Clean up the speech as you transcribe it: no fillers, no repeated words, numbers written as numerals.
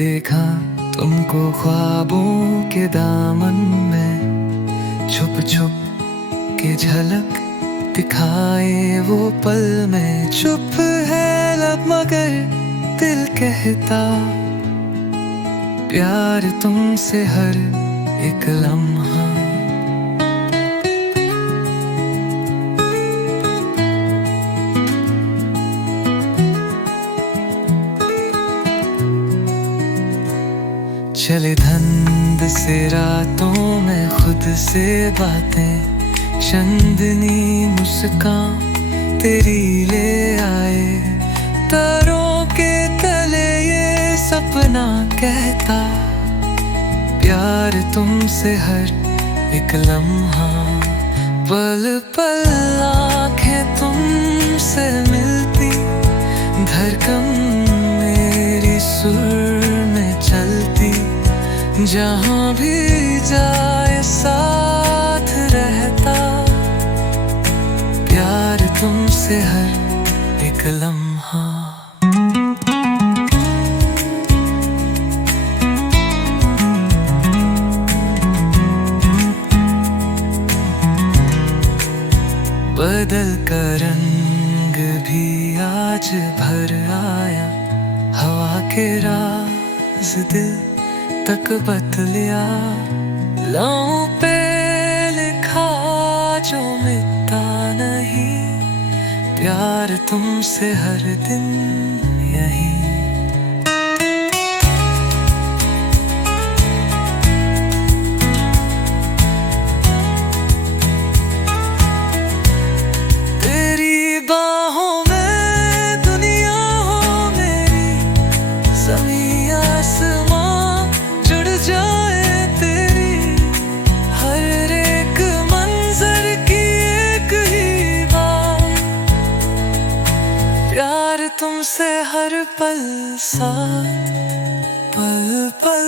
देखा तुमको ख्वाबों के दामन में, छुप छुप के झलक दिखाए वो पल में। चुप है लब मगर दिल कहता, प्यार तुमसे हर एक लम्हा। चले धंध से रातों में खुद से बातें, चंदनी मुस्कान तेरी ले आए। तारों के तले ये सपना कहता, प्यार तुमसे हर एक लम्हा। पल पल आँखें तुमसे मिलती, धड़कन मेरी सुर में चलती। जहाँ भी जाए साथ रहता, प्यार तुमसे हर एक लम्हा। बदल का रंग भी आज भर आया, हवा के राज दिल तक बतलिया। लौं पे लिखा जो मिटता नहीं, प्यार तुमसे हर दिन यही। तेरी बाहों में दुनिया हो मेरी, ज़मीं आसमां जुड़ जाए तेरी। हर एक मंजर की एक ही बात, प्यार तुमसे हर पल साथ। पल पल